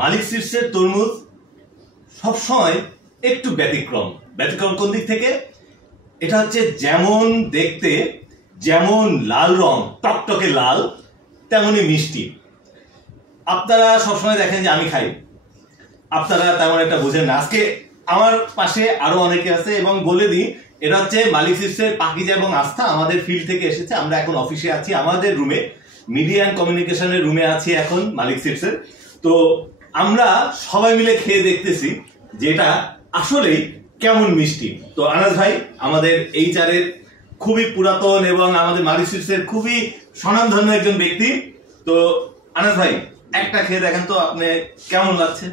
মালিক সিডসের তরমুজ সবসময় একটু ব্যতিক্রম। ব্যতিক্রম কোন দিক থেকে? এটা হচ্ছে যেমন দেখতে, যেমন লাল রং টকটকে লাল, তেমনই মিষ্টি। আপনারা সবসময় দেখেন যে আমি খাই, আপনারা তেমন একটা বুঝেন না। আজকে আমার পাশে আরো অনেকে আছে এবং বলে দিই, এটা হচ্ছে মালিক সিডসের পাকিজা এবং আস্থা আমাদের ফিল্ড থেকে এসেছে। আমরা এখন অফিসে আছি, আমাদের রুমে, মিডিয়া অ্যান্ড কমিউনিকেশনের রুমে আছি এখন মালিক সিডসের। তো আমরা সবাই মিলে খেয়ে দেখতেছি যে এটা আসলেই কেমন মিষ্টি। তো আনাস ভাই আমাদের এইচআরের খুবই পুরাতন এবং আমাদের মালিক সিডসের খুবই স্বনামধন্য একজন ব্যক্তি। তো আনাস ভাই একটা খেয়ে দেখেন তো আপনি কেমন লাগছে।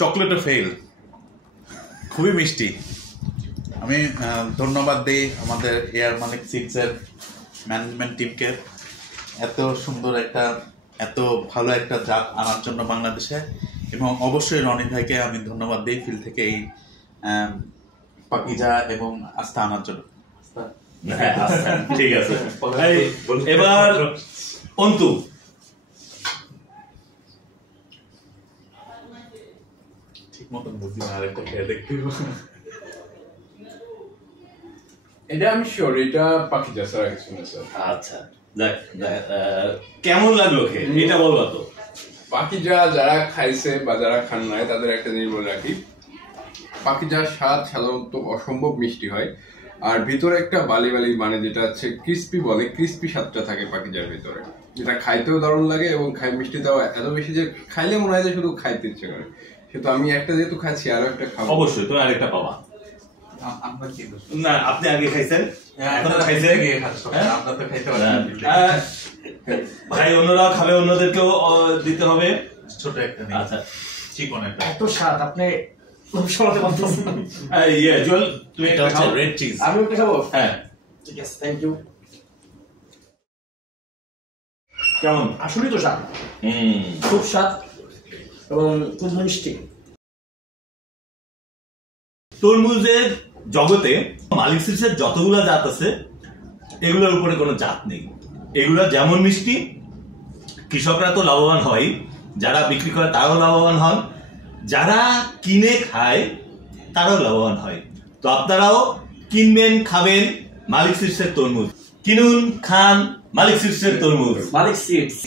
চকলেট ফেল, খুবই মিষ্টি। আমি ধন্যবাদ দিই আমাদের এয়ার মালিক সিডসের ম্যানেজমেন্ট টিমকে এত সুন্দর একটা, এত ভালো একটা জাত আনার জন্য বাংলাদেশে, এবং অবশ্যই রনি ভাইকে আমি ধন্যবাদ দিই ফিল্ড থেকে এই পাকিজা এবং আস্থা আনার জন্য। ঠিক আছে, এবার অন্তু। ঠিক মতন বুঝি না, আরেকটা খেয়ে দেখতে। এটা আমি শিওর এটা পাকিজা স্যার কিছু না স্যার। আচ্ছা কেমন লাগলো খেয়ে এটা বলবা তো। পাকিজা যারা খাইছে বা যারা খান নাই তাদের একটা জিনিস বলে রাখি, পাকিজার স্বাদ সাধারণত অসম্ভব মিষ্টি হয়, আর ভিতরে একটা বালি বালি মানে যেটা হচ্ছে ক্রিস্পি বলে, ক্রিস্পি স্বাদটা থাকে পাকিজার ভিতরে, যেটা খাইতেও দারুণ লাগে এবং খাই মিষ্টিটাও এত বেশি যে খাইলে মনে হয় যে শুধু খাইতে ইচ্ছে করে। সেহেতু আমি একটা যেহেতু খাচ্ছি আরো একটা খাবো। অবশ্যই তুমি আরেকটা পাবা। না আপনি আগে খাইছেন, এখন খাইছেন, আপনার তো খাইতে পারেন ভাই, অন্যরাও খাবে, অন্যদেরকেও দিতে হবে। ছোট একটা। আচ্ছা চিকন একটা, এত স্বাদ আপনি সরাতে পারতেছেন না। ইয়ে জুয়েল তুমি একটা খাও। Red cheese. আমি একটা খাবো? হ্যাঁ ঠিক আছে, থ্যাংক ইউ। কেমন? আসলেই তো স্বাদ, খুব স্বাদ এবং খুব মিষ্টি। তরমুজের জগতে মালিক সিডসের যতগুলা জাত আছে এগুলোর উপরে কোনো জাত নেই। এগুলো যেমন মিষ্টি, কৃষকরা তো লাভবান হয়, যারা বিক্রি করে তারাও লাভবান হন, যারা কিনে খায় তারাও লাভবান হয়। তো আপনারাও কিনবেন, খাবেন মালিক সিডসের তরমুজ। কিনুন, খান মালিক সিডসের তরমুজ। মালিক সিডস।